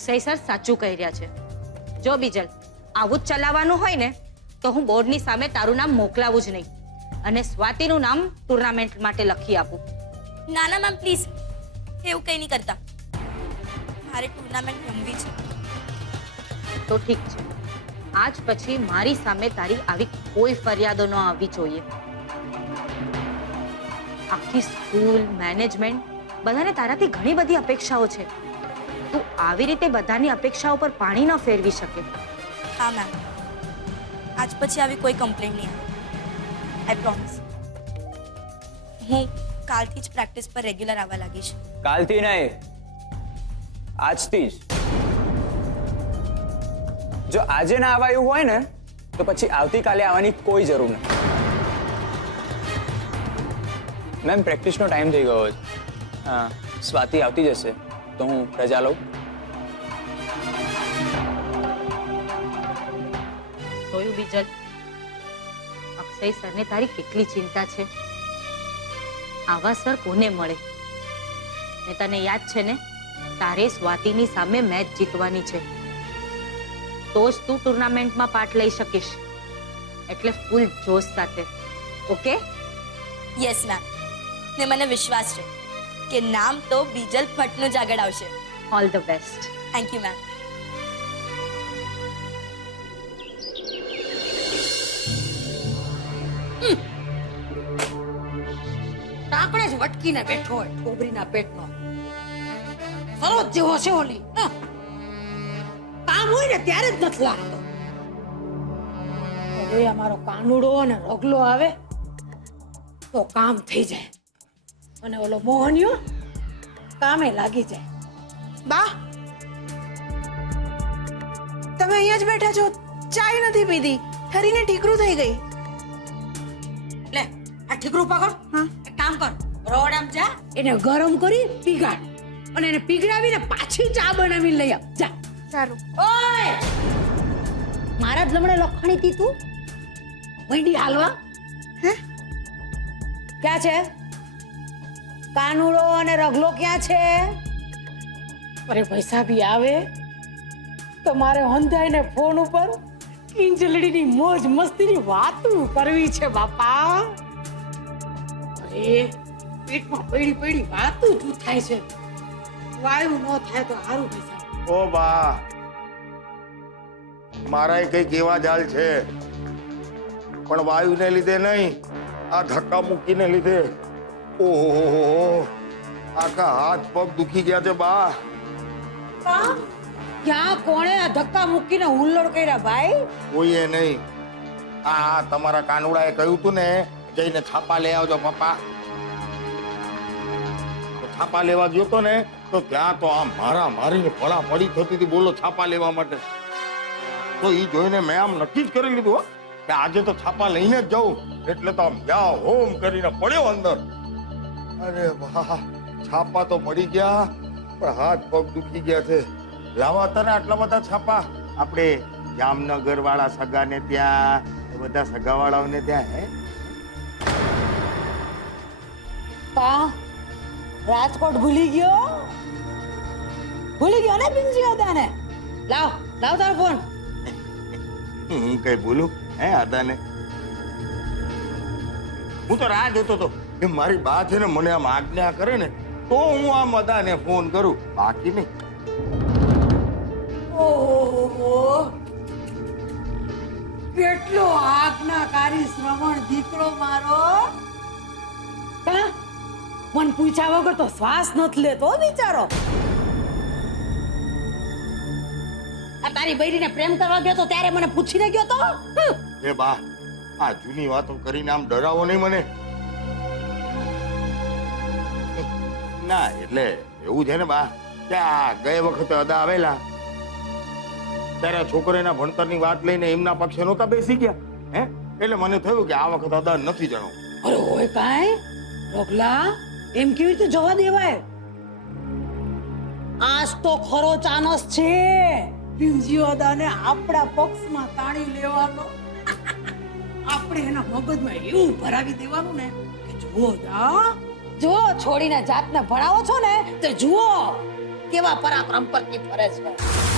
Akshay sir સાચું કહી રહ્યા છે. જો બીજલ આવું જ ચલાવવાનું હોય ને તો હું બોર્ડની સામે તારું નામ મોકલાવું જ નહીં અને સ્વાતિનું નામ ટુર્નામેન્ટ માટે લખી આપું. ના ના મેમ પ્લીઝ, એવું કંઈ નહીં કરતા. મારે ટુર્નામેન્ટ રમવી છે. તો ઠીક છે, આજ પછી મારી સામે તારી આવી કોઈ ફરિયાદો ન આવવી જોઈએ. આખી સ્કૂલ મેનેજમેન્ટ બધાને તારાથી ઘણી બધી અપેક્ષાઓ છે. તું આવી રીતે બધાની અપેક્ષાઓ પર પાણી ન ફેરવી શકે. હા મેમ, આજ પછી આવી કોઈ કમ્પ્લેન નહીં આવે. આઈ પ્રોમિસ. હું કાલથી જ પ્રેક્ટિસ પર રેગ્યુલર આવવા લાગીશ. કાલથી નહીં, આજથી જ. જો આજે ના આવાયું હોય ને તો પછી આવતીકાલે આવવાની કોઈ જરૂર નથી. મેમ પ્રેક્ટિસનો ટાઈમ થઈ ગયો છે. હા, સ્વાતિ આવતી જશે તો હું રજા લઉં. જોયું બીજલ, અક્ષય સરને તારી કેટલી ચિંતા છે. આવા સર કોને મળે? ને તને યાદ છે ને, તારે સ્વાતિની સામે મેચ જીતવાની છે તો જ તું ટુર્નામેન્ટમાં પાર્ટ લઈ શકીશ. એટલે ફૂલ જોશ સાથે. ઓકે? યસ મેમ, ને મને વિશ્વાસ છે કે નામ તો બીજલ ભટ્ટનું જ આગળ આવશે. All the best. Thank you ma'am. ટાંકણે જ વટકીને બેઠો હોય ઠોબરીના પેટનો. સરોજ જેવો છે ઓલી. કામ હોય ને ત્યારે જ નથી લાગતો. હવે અમારો કાનુડો અને રગલો આવે તો કામ થઈ જાય અને ઓલો મોહનિયો કામે લાગી જાય. બા, તમે અહીંયા જ બેઠા છો, ચાય નથી પીધી, ઠરીને ઠીકરું થઈ ગઈ. લે આ ઠીકરું પકડ. હા, એક કામ કર, રોડ જા એને ગરમ કરી પીગાડ અને એને પીગડાવીને પાછી ચા બનાવીને લઈ આવ. જા. સારું. ઓય, મારા જ લમડે લખણી તી તું મંડી હાલવા. હે? ક્યાં છે કાનુડો અને રગલો? ક્યાં છે? અરે પૈસા બી આવે તો મારે હંધાઈને ફોન ઉપર કિંજલડીની મોજ મસ્તીની વાતું કરવી છે બાપા. અરે પેટમાં પડી પડી વાતું જ થાય છે. વાયુ ન થાય તો સારું પૈસા. ઓ બા, મારા કઈક એવા જાલ છે પણ વાયુને લીધે નહીં, આ ધક્કા મૂકીને લીધે ઓહો આખા હાથ પગ દુખી ગયા છે બા. ક્યાં કોણે આ ધક્કા મૂકીને હુલ્લડ કર્યા ભાઈ? કોઈએ નહીં. આ તમારા કાનુડાએ કહ્યું તું ને જઈને છાપા લઈ આવજો પપ્પા. તો છાપા લેવા ગયો તો ને તો ત્યાં તો આમ મારા મારીને પડા પડી થતી હતી, બોલો છાપા લેવા માટે. તો એ જોઈને મેં આમ નક્કી જ કરી લીધું હો કે આજે તો છાપા લઈને જ જાઉં. એટલે તો આમ યા હોમ કરીને પડ્યો અંદર. અરે વાહ, છાપા તો મળી ગયા પણ હાથ પગ દુખી ગયા છે. લાવા હતા ને આટલા બધા છાપા આપણે જામનગર વાળા સગાને ત્યાં, બધા સગાવાળાઓને ત્યાં. હે કા રાજકોટ ભૂલી ગયો ને પિંજી દાદાને? લાવ લાવ તારો ફોન. હું કઈ બોલું હે આદાને? હું તો રાહ જોતો હતો કે મારી બા છે ને મને આમ આજ્ઞા કરે ને તો હું આમ અદાને ફોન કરું, બાકી નહીં. ઓહો, કેટલો આજ્ઞાકારી શ્રવણ દીકરો મારો. કા મન પૂછ્યા વગર તો શ્વાસ નથી લેતો બિચારો. આ તારી બૈરીને પ્રેમ કરવા ગયો તો ત્યારે મને પૂછીને ગયો તો. એ બા, આ જૂની વાતો કરીને આમ ડરાવો નહીં મને. ના એટલે એવું છે ને બા કે આ ગયે વખતે અદા આવેલા ત્યારે છોકરીના ભણતરની વાત લઈને એમના પક્ષે નહોતા બેસી ગયા. હે એટલે મને થયું કે આ વખત અદા નથી જણાવું. અરે હોય કાંઈ રોગલા, એમ કેવી રીતે જવા દેવાય? આજ તો ખરો ચાનસ છે પિંજીઓ દાને આપણા પક્ષમાં તાણી લેવાનો. આપણે એના મગજમાં એવું ભરાવી દેવાનું ને કે જુઓ દા, જો છોડીને જાતને ભણાવો છો ને તો જુઓ કેવા પરાક્રમ પરથી ફરે છે